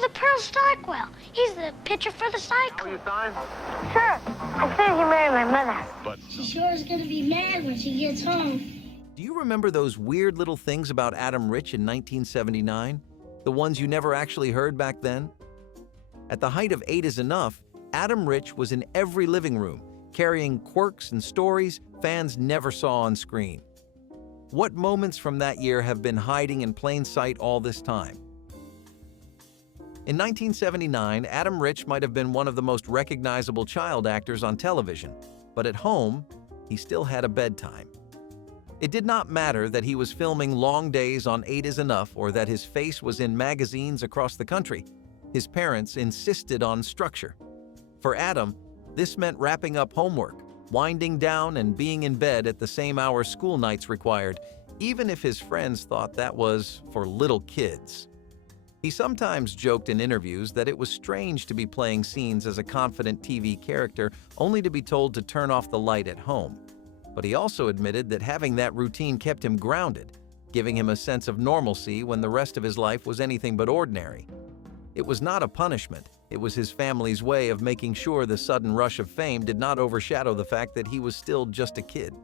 for the Pearl Stockwell. He's the pitcher for the Cyclone. Sure. As soon as you marry my mother. She sure is going to be mad when she gets home. Do you remember those weird little things about Adam Rich in 1979? The ones you never actually heard back then? At the height of 8 is Enough, Adam Rich was in every living room, carrying quirks and stories fans never saw on screen. What moments from that year have been hiding in plain sight all this time? In 1979, Adam Rich might have been one of the most recognizable child actors on television, but at home, he still had a bedtime. It did not matter that he was filming long days on 8 is Enough or that his face was in magazines across the country. His parents insisted on structure. For Adam, this meant wrapping up homework, winding down, and being in bed at the same hour school nights required, even if his friends thought that was for little kids. He sometimes joked in interviews that it was strange to be playing scenes as a confident TV character only to be told to turn off the light at home. But he also admitted that having that routine kept him grounded, giving him a sense of normalcy when the rest of his life was anything but ordinary. It was not a punishment, it was his family's way of making sure the sudden rush of fame did not overshadow the fact that he was still just a kid.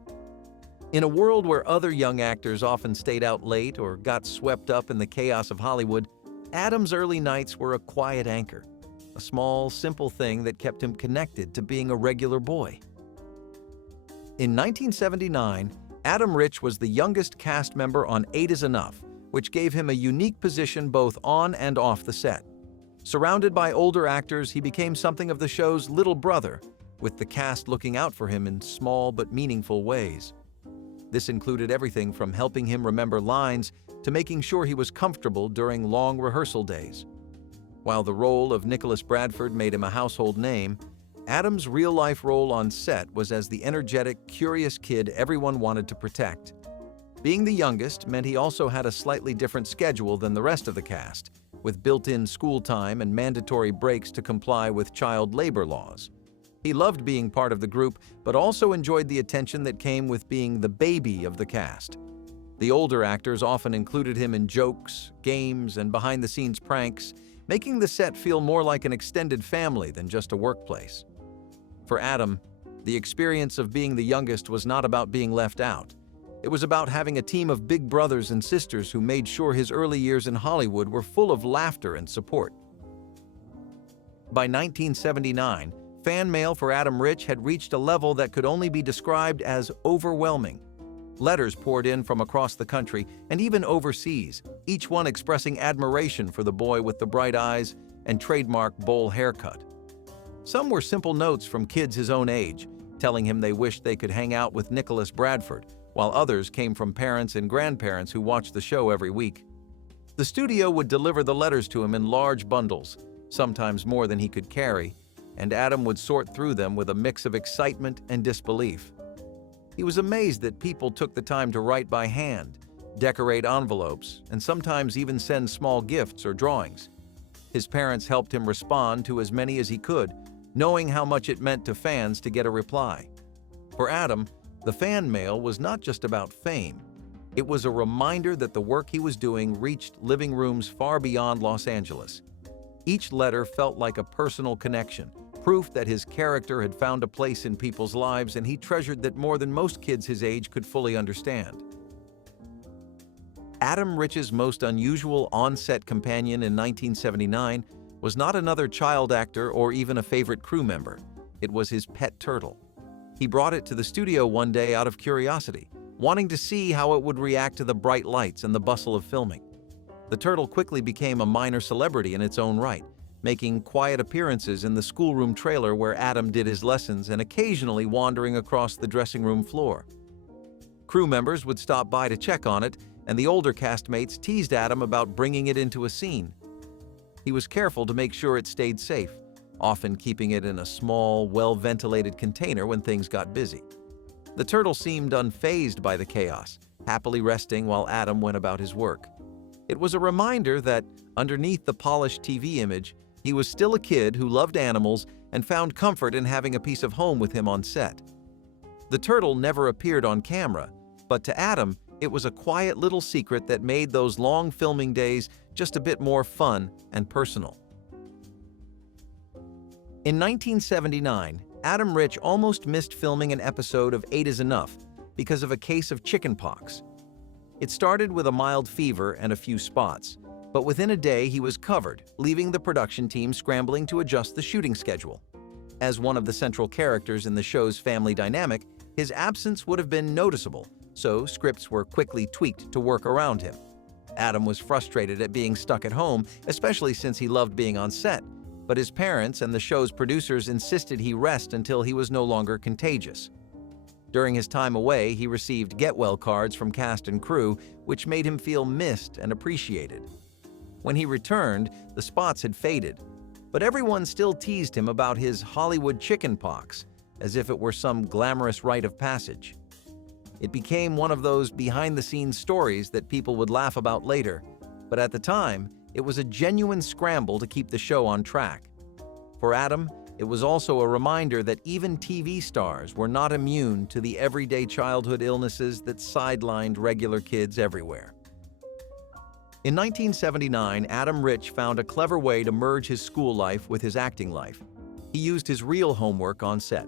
In a world where other young actors often stayed out late or got swept up in the chaos of Hollywood, Adam's early nights were a quiet anchor, a small, simple thing that kept him connected to being a regular boy. In 1979, Adam Rich was the youngest cast member on 8 is Enough, which gave him a unique position both on and off the set. Surrounded by older actors, he became something of the show's little brother, with the cast looking out for him in small but meaningful ways. This included everything from helping him remember lines to making sure he was comfortable during long rehearsal days. While the role of Nicholas Bradford made him a household name, Adam's real-life role on set was as the energetic, curious kid everyone wanted to protect. Being the youngest meant he also had a slightly different schedule than the rest of the cast, with built-in school time and mandatory breaks to comply with child labor laws. He loved being part of the group, but also enjoyed the attention that came with being the baby of the cast. The older actors often included him in jokes, games, and behind-the-scenes pranks, making the set feel more like an extended family than just a workplace. For Adam, the experience of being the youngest was not about being left out. It was about having a team of big brothers and sisters who made sure his early years in Hollywood were full of laughter and support. By 1979, fan mail for Adam Rich had reached a level that could only be described as overwhelming. Letters poured in from across the country and even overseas, each one expressing admiration for the boy with the bright eyes and trademark bowl haircut. Some were simple notes from kids his own age, telling him they wished they could hang out with Nicholas Bradford, while others came from parents and grandparents who watched the show every week. The studio would deliver the letters to him in large bundles, sometimes more than he could carry, and Adam would sort through them with a mix of excitement and disbelief. He was amazed that people took the time to write by hand, decorate envelopes, and sometimes even send small gifts or drawings. His parents helped him respond to as many as he could, knowing how much it meant to fans to get a reply. For Adam, the fan mail was not just about fame. It was a reminder that the work he was doing reached living rooms far beyond Los Angeles. Each letter felt like a personal connection, proof that his character had found a place in people's lives and he treasured that more than most kids his age could fully understand. Adam Rich's most unusual on-set companion in 1979 was not another child actor or even a favorite crew member. It was his pet turtle. He brought it to the studio one day out of curiosity, wanting to see how it would react to the bright lights and the bustle of filming. The turtle quickly became a minor celebrity in its own right, making quiet appearances in the schoolroom trailer where Adam did his lessons and occasionally wandering across the dressing room floor. Crew members would stop by to check on it, and the older castmates teased Adam about bringing it into a scene. He was careful to make sure it stayed safe, often keeping it in a small, well-ventilated container when things got busy. The turtle seemed unfazed by the chaos, happily resting while Adam went about his work. It was a reminder that, underneath the polished TV image, he was still a kid who loved animals and found comfort in having a piece of home with him on set. The turtle never appeared on camera, but to Adam, it was a quiet little secret that made those long filming days just a bit more fun and personal. In 1979, Adam Rich almost missed filming an episode of 8 is Enough because of a case of chickenpox. It started with a mild fever and a few spots, but within a day he was covered, leaving the production team scrambling to adjust the shooting schedule. As one of the central characters in the show's family dynamic, his absence would have been noticeable, so scripts were quickly tweaked to work around him. Adam was frustrated at being stuck at home, especially since he loved being on set, but his parents and the show's producers insisted he rest until he was no longer contagious. During his time away, he received get-well cards from cast and crew, which made him feel missed and appreciated. When he returned, the spots had faded, but everyone still teased him about his Hollywood chickenpox, as if it were some glamorous rite of passage. It became one of those behind-the-scenes stories that people would laugh about later, but at the time, it was a genuine scramble to keep the show on track. For Adam, it was also a reminder that even TV stars were not immune to the everyday childhood illnesses that sidelined regular kids everywhere. In 1979, Adam Rich found a clever way to merge his school life with his acting life. He used his real homework on set.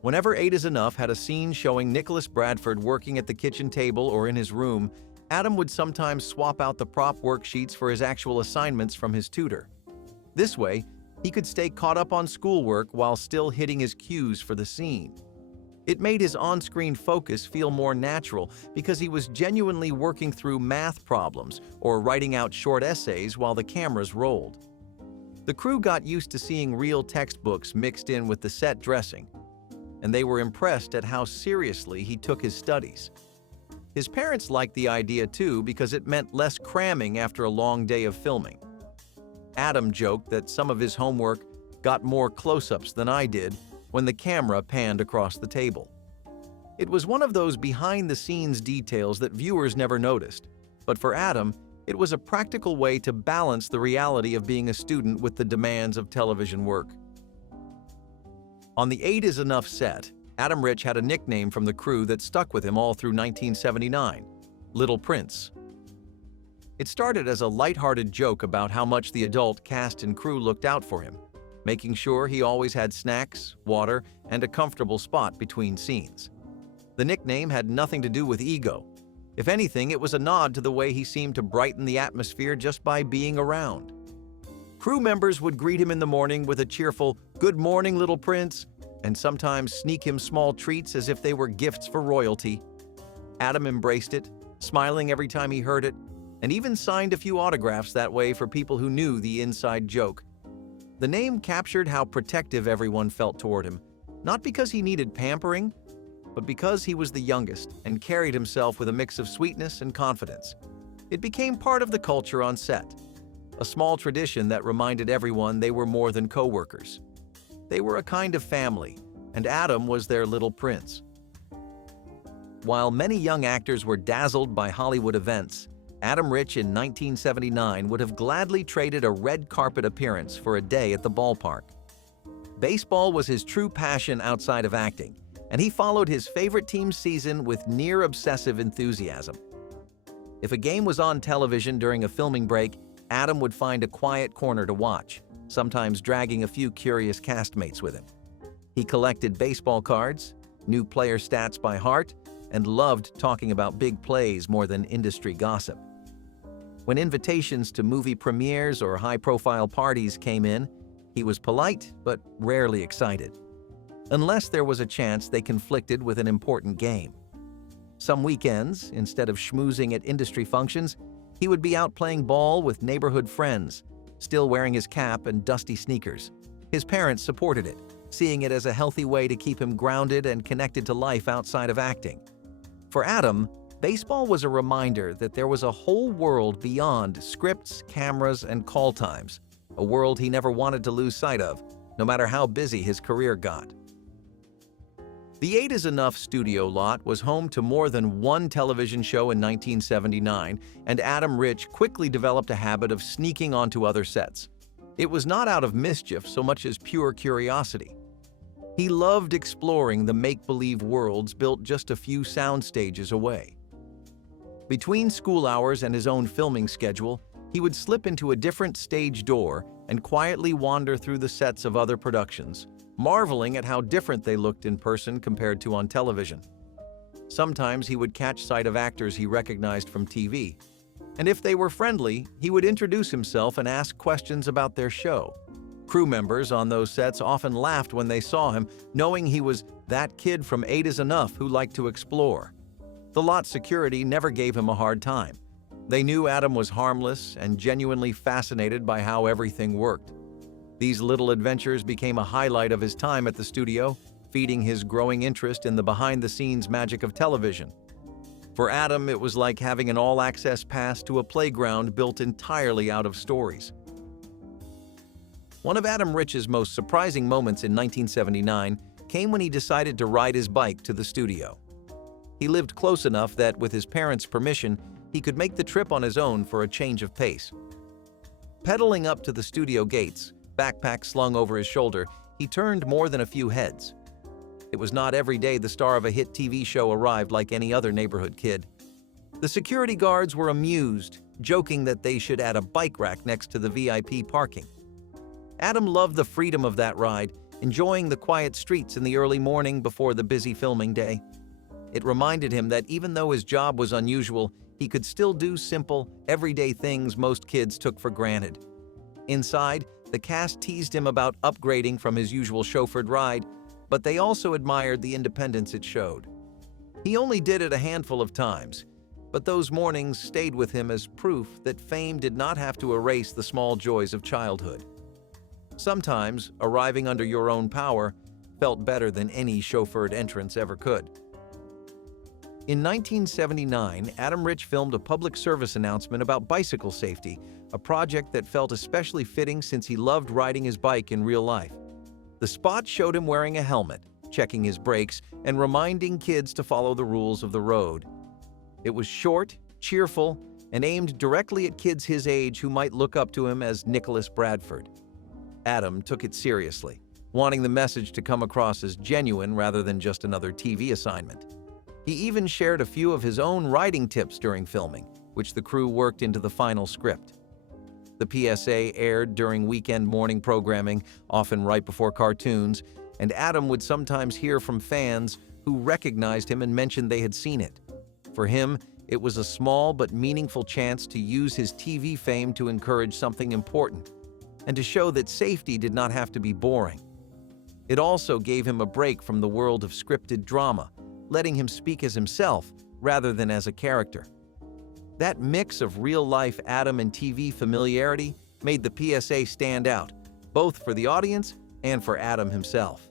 Whenever 8 is Enough had a scene showing Nicholas Bradford working at the kitchen table or in his room, Adam would sometimes swap out the prop worksheets for his actual assignments from his tutor. This way, he could stay caught up on schoolwork while still hitting his cues for the scene. It made his on-screen focus feel more natural because he was genuinely working through math problems or writing out short essays while the cameras rolled. The crew got used to seeing real textbooks mixed in with the set dressing, and they were impressed at how seriously he took his studies. His parents liked the idea too because it meant less cramming after a long day of filming. Adam joked that some of his homework got more close-ups than I did when the camera panned across the table. It was one of those behind-the-scenes details that viewers never noticed, but for Adam, it was a practical way to balance the reality of being a student with the demands of television work. On the 8 is Enough set, Adam Rich had a nickname from the crew that stuck with him all through 1979, Little Prince. It started as a lighthearted joke about how much the adult cast and crew looked out for him, making sure he always had snacks, water, and a comfortable spot between scenes. The nickname had nothing to do with ego. If anything, it was a nod to the way he seemed to brighten the atmosphere just by being around. Crew members would greet him in the morning with a cheerful, "Good morning, Little Prince," and sometimes sneak him small treats as if they were gifts for royalty. Adam embraced it, smiling every time he heard it, and even signed a few autographs that way for people who knew the inside joke. The name captured how protective everyone felt toward him, not because he needed pampering, but because he was the youngest and carried himself with a mix of sweetness and confidence. It became part of the culture on set, a small tradition that reminded everyone they were more than co-workers. They were a kind of family, and Adam was their little prince. While many young actors were dazzled by Hollywood events, Adam Rich in 1979 would have gladly traded a red carpet appearance for a day at the ballpark. Baseball was his true passion outside of acting, and he followed his favorite team's season with near-obsessive enthusiasm. If a game was on television during a filming break, Adam would find a quiet corner to watch, sometimes dragging a few curious castmates with him. He collected baseball cards, knew player stats by heart, and loved talking about big plays more than industry gossip. When invitations to movie premieres or high-profile parties came in, he was polite but rarely excited, unless there was a chance they conflicted with an important game. Some weekends, instead of schmoozing at industry functions, he would be out playing ball with neighborhood friends, still wearing his cap and dusty sneakers. His parents supported it, seeing it as a healthy way to keep him grounded and connected to life outside of acting. For Adam, baseball was a reminder that there was a whole world beyond scripts, cameras, and call times, a world he never wanted to lose sight of, no matter how busy his career got. The 8 is Enough studio lot was home to more than one television show in 1979, and Adam Rich quickly developed a habit of sneaking onto other sets. It was not out of mischief so much as pure curiosity. He loved exploring the make-believe worlds built just a few sound stages away. Between school hours and his own filming schedule, He would slip into a different stage door and quietly wander through the sets of other productions, marveling at how different they looked in person compared to on television. Sometimes he would catch sight of actors he recognized from TV, and if they were friendly, he would introduce himself and ask questions about their show. Crew members on those sets often laughed when they saw him, knowing he was that kid from 8 is Enough who liked to explore. The lot security never gave him a hard time. They knew Adam was harmless and genuinely fascinated by how everything worked. These little adventures became a highlight of his time at the studio, feeding his growing interest in the behind-the-scenes magic of television. For Adam, it was like having an all-access pass to a playground built entirely out of stories. One of Adam Rich's most surprising moments in 1979 came when he decided to ride his bike to the studio. He lived close enough that, with his parents' permission, he could make the trip on his own for a change of pace. Pedaling up to the studio gates, backpack slung over his shoulder, he turned more than a few heads. It was not every day the star of a hit TV show arrived like any other neighborhood kid. The security guards were amused, joking that they should add a bike rack next to the VIP parking. Adam loved the freedom of that ride, enjoying the quiet streets in the early morning before the busy filming day. It reminded him that even though his job was unusual, he could still do simple, everyday things most kids took for granted. Inside, the cast teased him about upgrading from his usual chauffeured ride, but they also admired the independence it showed. He only did it a handful of times, but those mornings stayed with him as proof that fame did not have to erase the small joys of childhood. Sometimes, arriving under your own power felt better than any chauffeured entrance ever could. In 1979, Adam Rich filmed a public service announcement about bicycle safety, a project that felt especially fitting since he loved riding his bike in real life. The spot showed him wearing a helmet, checking his brakes, and reminding kids to follow the rules of the road. It was short, cheerful, and aimed directly at kids his age who might look up to him as Nicholas Bradford. Adam took it seriously, wanting the message to come across as genuine rather than just another TV assignment. He even shared a few of his own riding tips during filming, which the crew worked into the final script. The PSA aired during weekend morning programming, often right before cartoons, and Adam would sometimes hear from fans who recognized him and mentioned they had seen it. For him, it was a small but meaningful chance to use his TV fame to encourage something important, and to show that safety did not have to be boring. It also gave him a break from the world of scripted drama, letting him speak as himself rather than as a character. That mix of real-life Adam and TV familiarity made the PSA stand out, both for the audience and for Adam himself.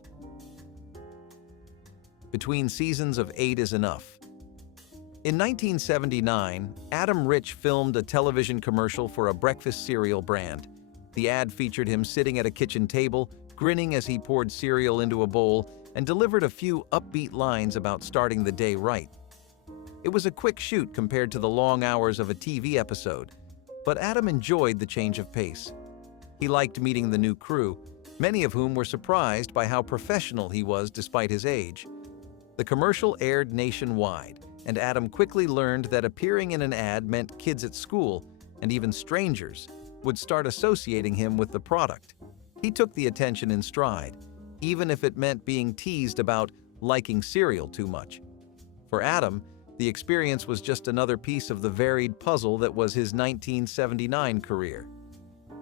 Between seasons of 8 is Enough. In 1979, Adam Rich filmed a television commercial for a breakfast cereal brand. The ad featured him sitting at a kitchen table, grinning as he poured cereal into a bowl, and delivered a few upbeat lines about starting the day right. It was a quick shoot compared to the long hours of a TV episode, but Adam enjoyed the change of pace. He liked meeting the new crew, many of whom were surprised by how professional he was despite his age. The commercial aired nationwide, and Adam quickly learned that appearing in an ad meant kids at school, and even strangers, would start associating him with the product. He took the attention in stride, even if it meant being teased about liking cereal too much. For Adam, the experience was just another piece of the varied puzzle that was his 1979 career.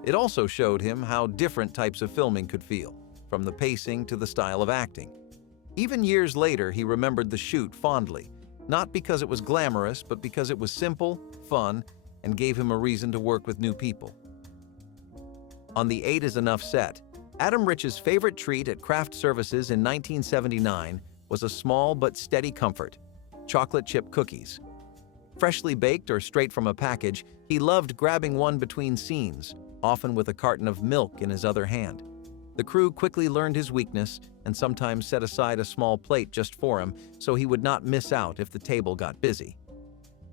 It also showed him how different types of filming could feel, from the pacing to the style of acting. Even years later, he remembered the shoot fondly, not because it was glamorous, but because it was simple, fun, and gave him a reason to work with new people. On the 8 is Enough set, Adam Rich's favorite treat at craft services in 1979 was a small but steady comfort: chocolate chip cookies. Freshly baked or straight from a package, he loved grabbing one between scenes, often with a carton of milk in his other hand. The crew quickly learned his weakness and sometimes set aside a small plate just for him so he would not miss out if the table got busy.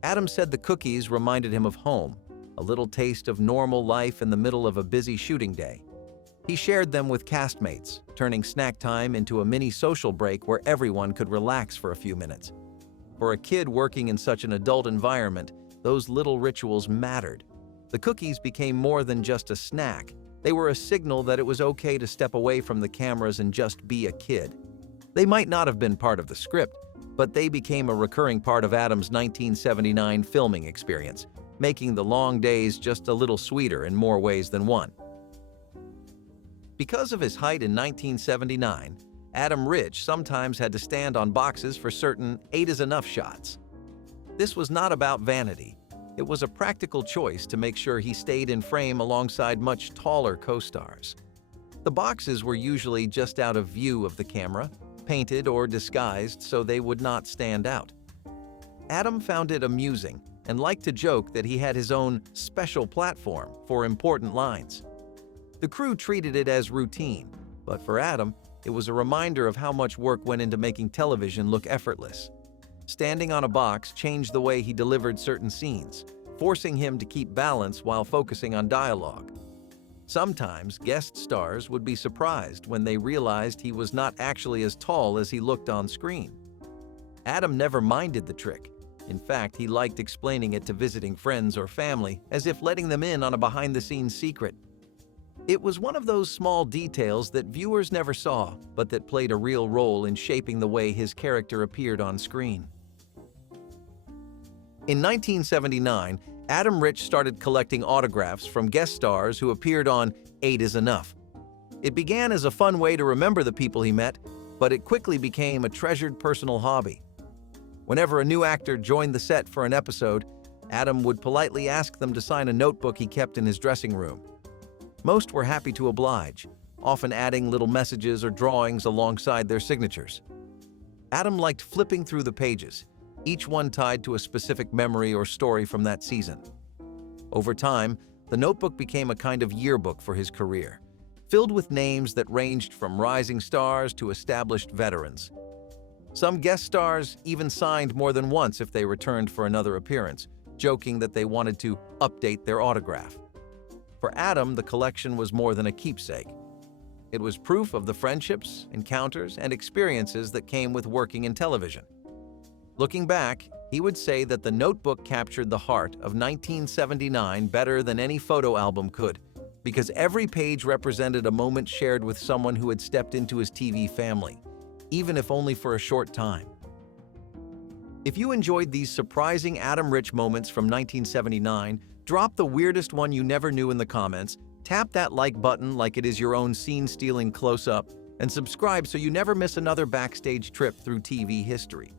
Adam said the cookies reminded him of home, a little taste of normal life in the middle of a busy shooting day. He shared them with castmates, turning snack time into a mini social break where everyone could relax for a few minutes. For a kid working in such an adult environment, those little rituals mattered. The cookies became more than just a snack. They were a signal that it was okay to step away from the cameras and just be a kid. They might not have been part of the script, but they became a recurring part of Adam's 1979 filming experience, making the long days just a little sweeter in more ways than one. Because of his height in 1979, Adam Rich sometimes had to stand on boxes for certain 8 is enough shots. This was not about vanity. It was a practical choice to make sure he stayed in frame alongside much taller co-stars. The boxes were usually just out of view of the camera, painted or disguised so they would not stand out. Adam found it amusing and liked to joke that he had his own special platform for important lines. The crew treated it as routine, but for Adam, it was a reminder of how much work went into making television look effortless. Standing on a box changed the way he delivered certain scenes, forcing him to keep balance while focusing on dialogue. Sometimes guest stars would be surprised when they realized he was not actually as tall as he looked on screen. Adam never minded the trick. In fact, he liked explaining it to visiting friends or family, as if letting them in on a behind-the-scenes secret. It was one of those small details that viewers never saw, but that played a real role in shaping the way his character appeared on screen. In 1979, Adam Rich started collecting autographs from guest stars who appeared on 8 is Enough. It began as a fun way to remember the people he met, but it quickly became a treasured personal hobby. Whenever a new actor joined the set for an episode, Adam would politely ask them to sign a notebook he kept in his dressing room. Most were happy to oblige, often adding little messages or drawings alongside their signatures. Adam liked flipping through the pages, each one tied to a specific memory or story from that season. Over time, the notebook became a kind of yearbook for his career, filled with names that ranged from rising stars to established veterans. Some guest stars even signed more than once if they returned for another appearance, joking that they wanted to update their autograph. For Adam, the collection was more than a keepsake. It was proof of the friendships, encounters, and experiences that came with working in television. Looking back, he would say that the notebook captured the heart of 1979 better than any photo album could, because every page represented a moment shared with someone who had stepped into his TV family, even if only for a short time. If you enjoyed these surprising Adam Rich moments from 1979, drop the weirdest one you never knew in the comments, tap that like button like it is your own scene-stealing close-up, and subscribe so you never miss another backstage trip through TV history.